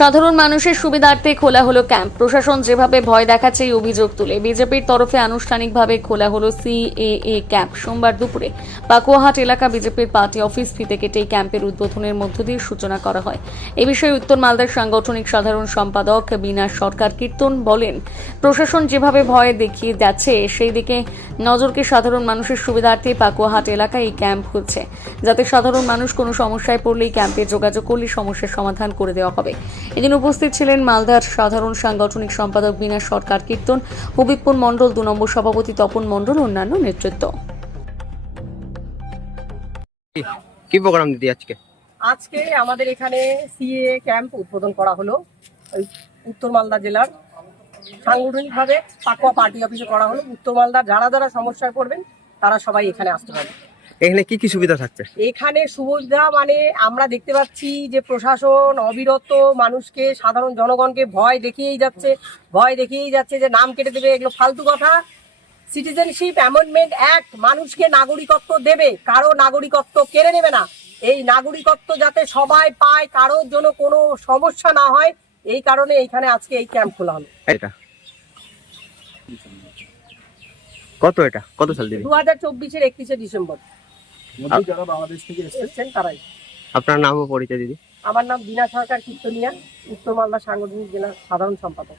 সাধারণ মানুষের সুবিধার্থে খোলা হলো ক্যাম্প। প্রশাসন যেভাবে ভয় দেখাচ্ছে এই অভিযোগ তুলে, বিজেপির তরফে আনুষ্ঠানিকভাবে খোলা হলো সিএএ ক্যাম্প। সোমবার দুপুরে পাকুয়াহাট এলাকা বিজেপির পার্টি অফিস ফিতে কেটে এই ক্যাম্পের উদ্বোধনের মধ্য দিয়ে সূচনা করা হয়। এ বিষয়ে উত্তর মালদার সাংগঠনিক সাধারণ সম্পাদক বিনা সরকার কীর্তন বলেন, প্রশাসন যেভাবে ভয় দেখিয়ে যাচ্ছে, সেই দিকে নজরকে সাধারণ মানুষের সুবিধার্থে পাকুয়াহাট এলাকায় এই ক্যাম্প হচ্ছে। যাতে সাধারণ মানুষ কোনো সমস্যায় পড়লেই ক্যাম্পে যোগাযোগ করলে সমস্যার সমাধান করে দেওয়া হবে। এদিন উপস্থিত ছিলেন মালদার সাধারণ সাংগঠনিক সম্পাদক বিনা সরকার কীর্তন হবিবপুর মণ্ডল দু নম্বর সভাপতি তপন মণ্ডল অন্যান্য নেতৃত্ব। কি প্রোগ্রাম দিদি আজকে? আজকে আমাদের এখানে সিএ ক্যাম্প উদ্বোধন করা হলো উত্তর মালদা জেলার। সাংগঠনিকভাবে পাকুয়া পার্টি অফিসে করা হলো। উত্তর মালদার যারা যারা সমস্যায় পড়বেন তারা সবাই এখানে আসতে পারে এখানে কি কি সুবিধা থাকছে? এখানে সুবিধা মানে আমরা দেখতে পাচ্ছি যে প্রশাসন অবিরত মানুষকে সাধারণ জনগণকে ভয় দেখিয়েই যাচ্ছে ভয় দেখিয়েই যাচ্ছে যে নাম কেটে দেবে এগুলো ফালতু কথা। সিটিজেনশিপ অ্যামেন্ডমেন্ট অ্যাক্ট মানুষকে নাগরিকত্ব দেবে কারও নাগরিকত্ব কেড়ে নেবে না। এই নাগরিকত্ব যাতে সবাই পায় কারোর জন্য কোনো সমস্যা না হয় এই কারণে এইখানে আজকে এই ক্যাম্প খোলা হলো। এটা? কত এটা? কত সাল দিদি দু হাজার চব্বিশের একত্রিশে ডিসেম্বর। এসছেন তারাই। আপনার নাম ও পরিচয় দিদি। আমার নাম বিনা সরকার কীর্তনিয়া উত্তর মালদা সাংগঠনিক জেলার সাধারণ সম্পাদক।